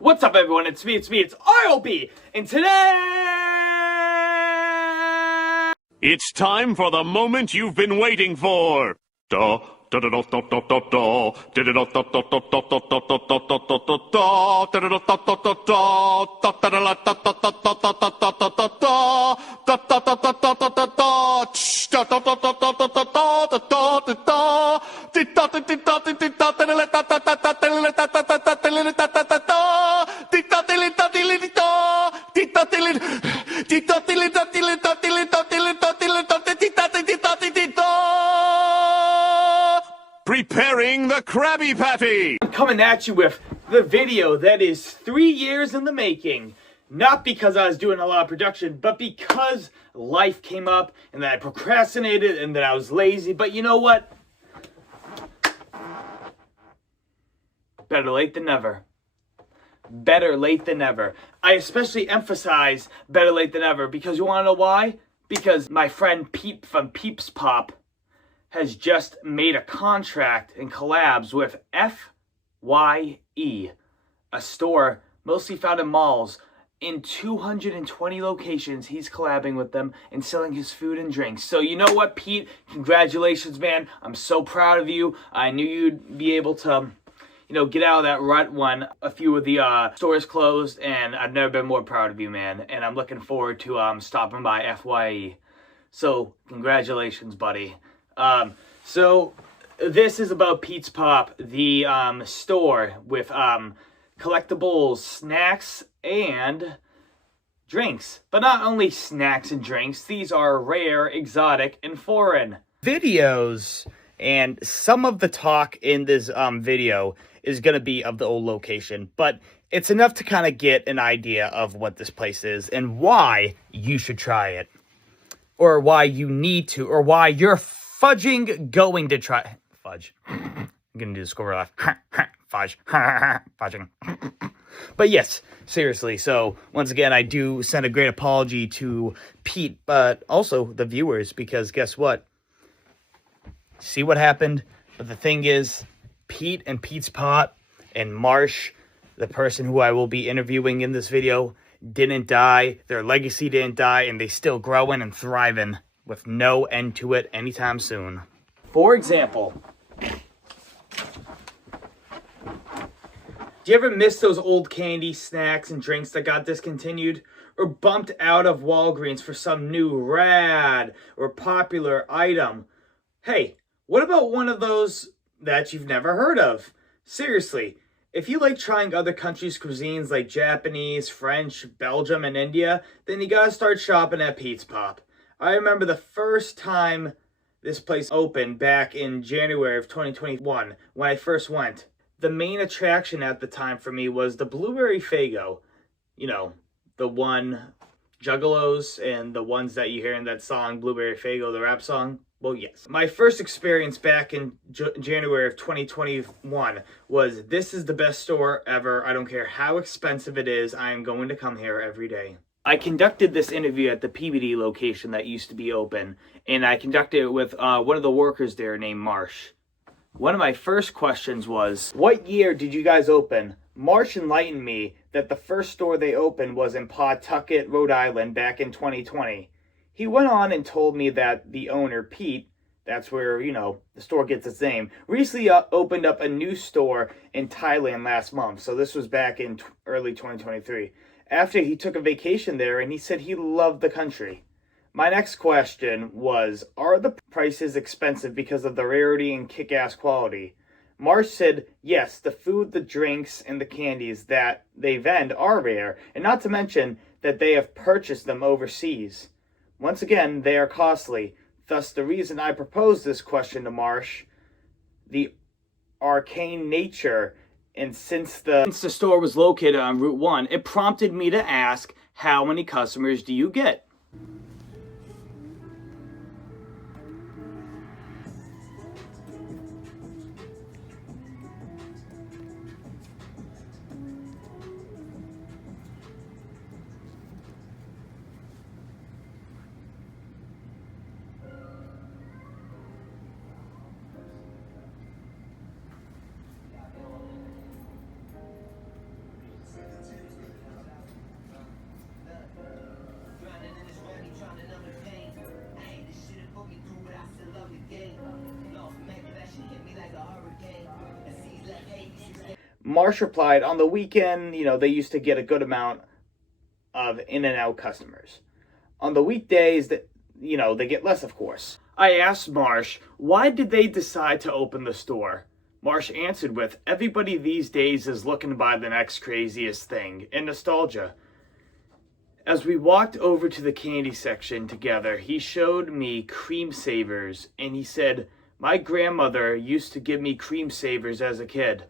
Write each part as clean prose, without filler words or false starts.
What's up, everyone? It's me, it's RLB, and today... It's time for the moment you've been waiting for. Da da da da da da da da da da da da da da da da Preparing the Krabby Patty! I'm coming at you with the video that is 3 years in the making. Not because I was doing a lot of production, but because life came up and that I procrastinated and that I was lazy. But you know what? Better late than never. Better late than never. I especially emphasize better late than ever because you want to know why? Because my friend Pete from Peeps Pop has just made a contract and collabs with FYE, a store mostly found in malls. In 220 locations, he's collabing with them and selling his food and drinks. So you know what, Pete? Congratulations, man. I'm so proud of you. I knew you'd be able to, get out of that rut when a few of the stores closed, and I've never been more proud of you, man. And I'm looking forward to stopping by FYE. So congratulations, buddy. So this is about Pete's Pop, the store with collectibles, snacks, and drinks. But not only snacks and drinks, these are rare, exotic, and foreign videos. And some of the talk in this video is going to be of the old location, but it's enough to kind of get an idea of what this place is and why you should try it, or why you need to, or why you're fudging going to try. Fudge. I'm going to do the score laugh. Fudge. Fudging. But yes, seriously. So once again, I do send a great apology to Pete, but also the viewers, because guess what? See what happened? But the thing is, Pete and Pete's Pot and Marsh, the person who I will be interviewing in this video, didn't die. Their legacy didn't die, and they still growing and thriving with no end to it anytime soon. For example, do you ever miss those old candy, snacks, and drinks that got discontinued or bumped out of Walgreens for some new rad or popular item? Hey, what about one of those that you've never heard of? Seriously, if you like trying other countries' cuisines like Japanese, French, Belgium, and India, then you gotta start shopping at Pete's Pop. I remember the first time this place opened back in January of 2021 when I first went. The main attraction at the time for me was the Blueberry Faygo. You know, the one Juggalos and the ones that you hear in that song, Blueberry Faygo, the rap song. Well, yes. My first experience back in January of 2021 was, this is the best store ever. I don't care how expensive it is. I am going to come here every day. I conducted this interview at the PBD location that used to be open, and I conducted it with one of the workers there named Marsh. One of my first questions was, what year did you guys open? Marsh enlightened me that the first store they opened was in Pawtucket, Rhode Island back in 2020. He went on and told me that the owner, Pete, that's where, the store gets its name, recently opened up a new store in Thailand last month. So this was back in early 2023. After he took a vacation there, and he said he loved the country. My next question was, are the prices expensive because of the rarity and kick-ass quality? Marsh said, yes, the food, the drinks, and the candies that they vend are rare, and not to mention that they have purchased them overseas. Once again, they are costly. Thus, the reason I proposed this question to Marsh, the arcane nature, and since the store was located on Route 1, it prompted me to ask, how many customers do you get? Marsh replied, on the weekend, they used to get a good amount of in-and-out customers. On the weekdays, they get less, of course. I asked Marsh, why did they decide to open the store? Marsh answered with, everybody these days is looking to buy the next craziest thing, and nostalgia. As we walked over to the candy section together, he showed me cream savers, and he said, my grandmother used to give me cream savers as a kid.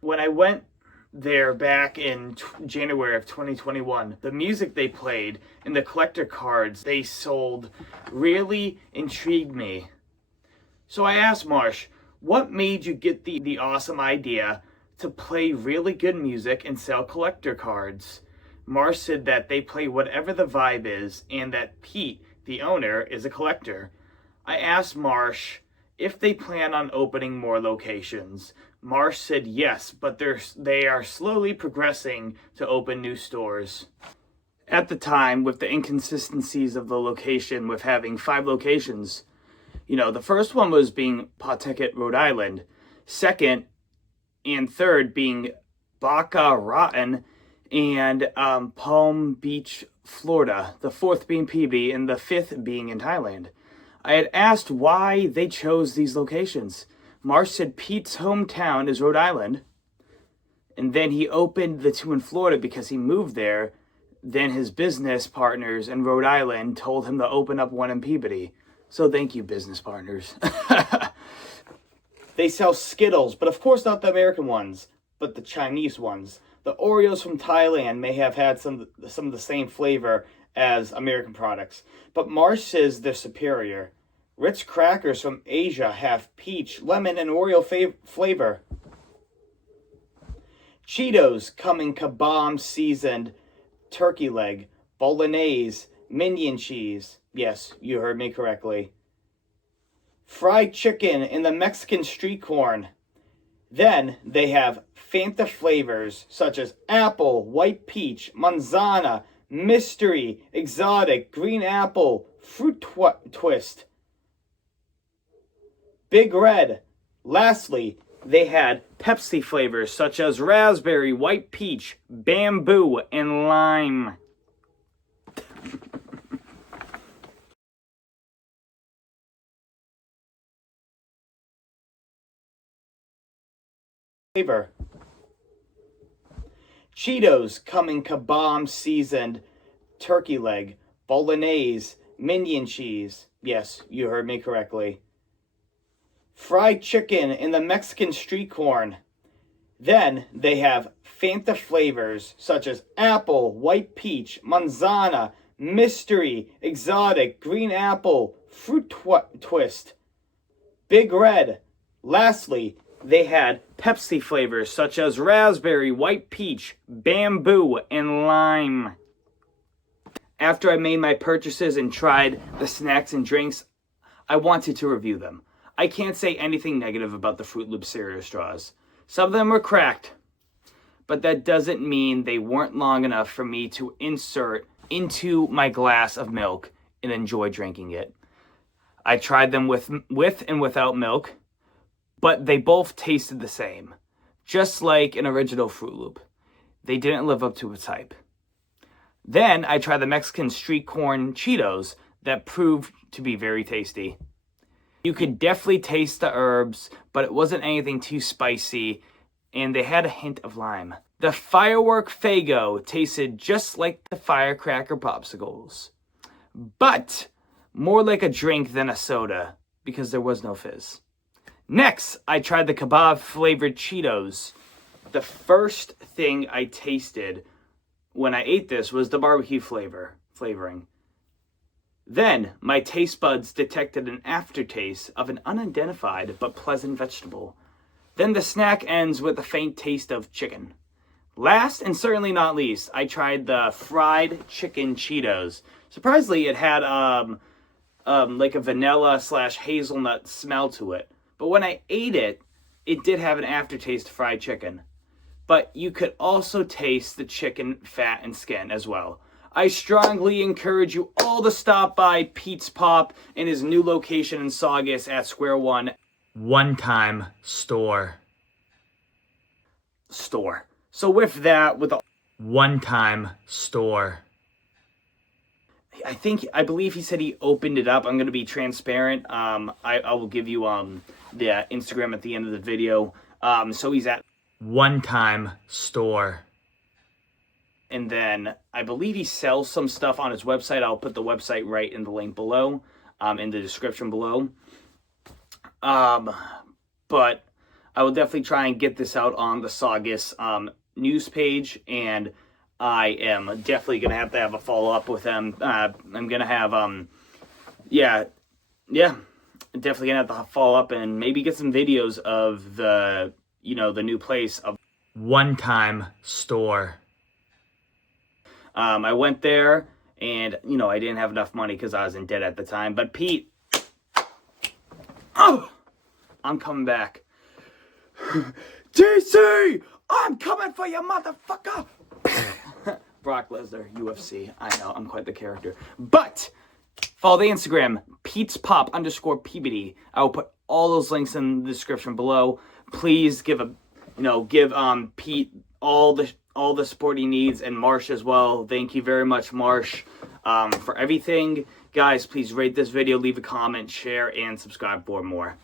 When I went there back in January of 2021, the music they played and the collector cards they sold really intrigued me. So I asked Marsh, what made you get the awesome idea to play really good music and sell collector cards? Marsh said that they play whatever the vibe is and that Pete, the owner, is a collector. I asked Marsh if they plan on opening more locations. Marsh said yes, but they are slowly progressing to open new stores. At the time, with the inconsistencies of the location with having 5 locations, the first one was being Pawtucket, Rhode Island. Second and third being Boca Raton and Palm Beach, Florida. The fourth being PB and the fifth being in Thailand. I had asked why they chose these locations. Marsh said Pete's hometown is Rhode Island, and then he opened the 2 in Florida because he moved there. Then his business partners in Rhode Island told him to open up one in Peabody. So thank you, business partners. They sell Skittles, but of course not the American ones, but the Chinese ones. The Oreos from Thailand may have had some of the same flavor as American products, but Marsh says they're superior. Ritz crackers from Asia have peach, lemon, and Oreo flavor. Cheetos come in kebab seasoned turkey leg, bolognese, minion cheese. Yes, you heard me correctly. Fried chicken in the Mexican street corn. Then they have Fanta flavors such as apple, white peach, manzana, mystery, exotic, green apple, fruit twist, Big Red. Lastly, they had Pepsi flavors such as raspberry, white peach, bamboo, and lime. Flavor. Cheetos come in kebab seasoned turkey leg, bolognese, minion cheese. Yes, you heard me correctly. Fried chicken in the Mexican street corn. Then they have Fanta flavors such as apple, white peach, manzana, mystery, exotic, green apple, fruit twist, Big Red. Lastly, they had Pepsi flavors such as raspberry, white peach, bamboo, and lime. After I made my purchases and tried the snacks and drinks, I wanted to review them. I can't say anything negative about the Fruit Loop cereal straws. Some of them were cracked, but that doesn't mean they weren't long enough for me to insert into my glass of milk and enjoy drinking it. I tried them with and without milk, but they both tasted the same, just like an original Fruit Loop. They didn't live up to its hype. Then I tried the Mexican street corn Cheetos that proved to be very tasty. You could definitely taste the herbs, but it wasn't anything too spicy, and they had a hint of lime. The Firework Faygo tasted just like the firecracker popsicles, but more like a drink than a soda, because there was no fizz. Next, I tried the kebab flavored Cheetos. The first thing I tasted when I ate this was the barbecue flavoring. Then, my taste buds detected an aftertaste of an unidentified but pleasant vegetable. Then the snack ends with a faint taste of chicken. Last, and certainly not least, I tried the fried chicken Cheetos. Surprisingly, it had like a vanilla / hazelnut smell to it. But when I ate it, it did have an aftertaste of fried chicken. But you could also taste the chicken fat and skin as well. I strongly encourage you all to stop by Pete's Pop in his new location in Saugus at Square One. One-time store. store. So with that, with a one-time store, I believe he said he opened it up. I'm going to be transparent. I will give you the Instagram at the end of the video. So he's at one-time store. And then I believe he sells some stuff on his website. I'll put the website right in the link below, in the description below. But I will definitely try and get this out on the Saugus news page, and I am definitely going to have a follow-up with them. I'm going to have, definitely going to have to follow up and maybe get some videos of the new place of one-time store. I went there, and, I didn't have enough money because I was in debt at the time. But Pete, I'm coming back. DC, I'm coming for you, motherfucker. Brock Lesnar, UFC. I know, I'm quite the character. But follow the Instagram, PetezPop_PBD. I will put all those links in the description below. Please give Pete all the support he needs, and Marsh as well. Thank you very much, Marsh, for everything. Guys, please rate this video, leave a comment, share, and subscribe for more.